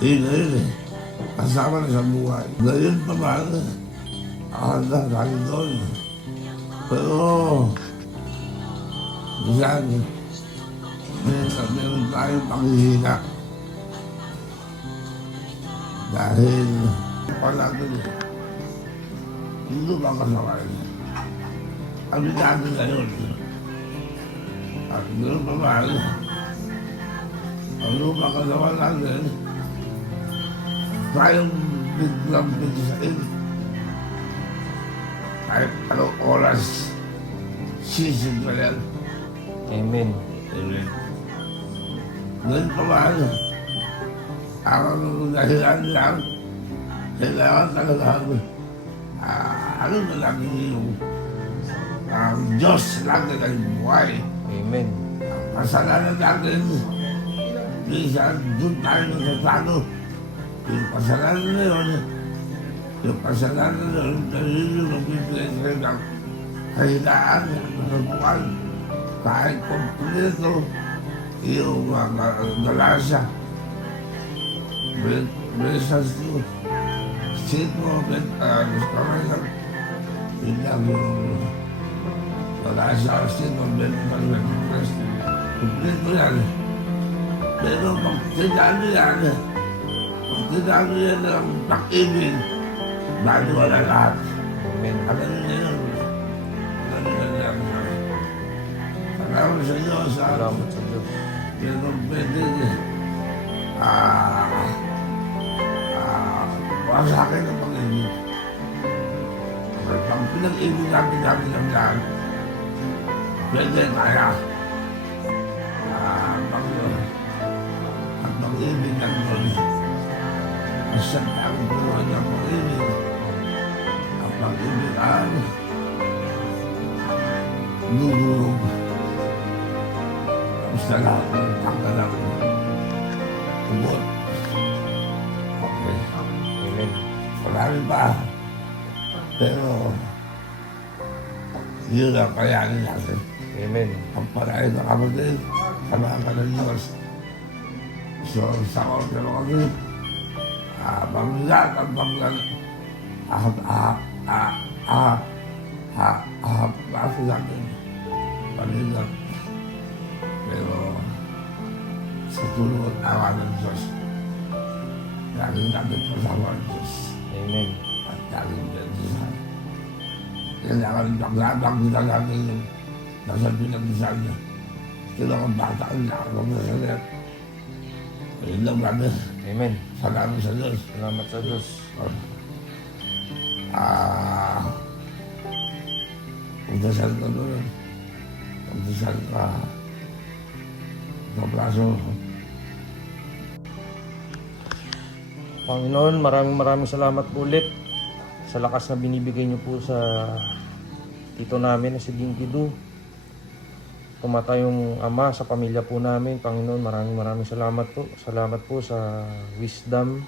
Ngayon eh. Kasama na sa buhay. Ngayon pa ba? Akala tayo doon. Pero, minsan, meron tayong panghihina. Dahil, palagay, hindi ba kasaway? Kami natin ngayon. At meron pa ba? Ano ba kasaway natin? Tayong biglang bigsain. Kahit anong oras, sisig pa yan. Amen. Amen. Ngayon pa ba? Ang dahilan lang, kailangan talaga ano na lang yung Diyos lang na buhay. Amen. Ang kasalanan natin, minsan doon tayo nasasano. Yung kasalanan na yun, dahil yung nagbibigay sa'yo ng kahinaan, kasabukan, kahit kompleto, yung galasa. Beses itu, situ sekarang bilang rasa situ benar itu ya, pero tidak ada dalam tak ini baru ada lahat. Amen. Ada yang salamat sa Diyos. Salamat sa Diyos. Pero pwede para sa akin ang pag-ibig. Pag pinag-ibig natin ng lahat, pwede kaya. Ang pag-ibig ng Diyos, masang tawag ko ang pag-ibig. Ang pag-ibig ang lulurog sa lahat ng tanggalang ubot. Okay. Amen. Marami pa. Pero, yun ang kayanin natin. Amen. Ang parahin na kapatid, samahan ka ng Diyos. So, sa order kami, pamilat ang pamilat. Kaso natin, pamilat. Pero, sa tulong at awa ng Diyos, laging natin pasama ng Diyos. Amen. At laging pinagdasal. Kailangan paglatang kita natin yung nasa pinagdasal niya. Kailangan bata ang lakas ng nasalit. Ayun lang namin. Amen. Salamat sa Diyos. Salamat sa Diyos. Pagdasal ka doon. Pagdasal ka sa braso. Panginoon, maraming salamat po ulit sa lakas na binibigay niyo po sa tito namin na si Dinky Du. Tumatayong ama sa pamilya po namin. Panginoon, maraming salamat po. Salamat po sa wisdom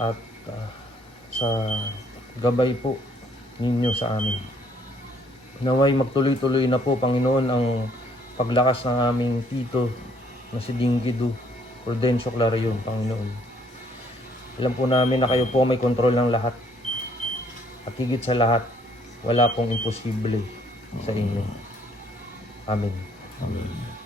at sa gabay po ninyo sa amin. Naway magtuloy-tuloy na po, Panginoon, ang paglakas ng aming tito na si Dinky Du, Prudencio Clarion, Panginoon. Alam po namin na kayo po may kontrol ng lahat. At higit sa lahat, wala pong imposible sa inyo. Amen. Amen.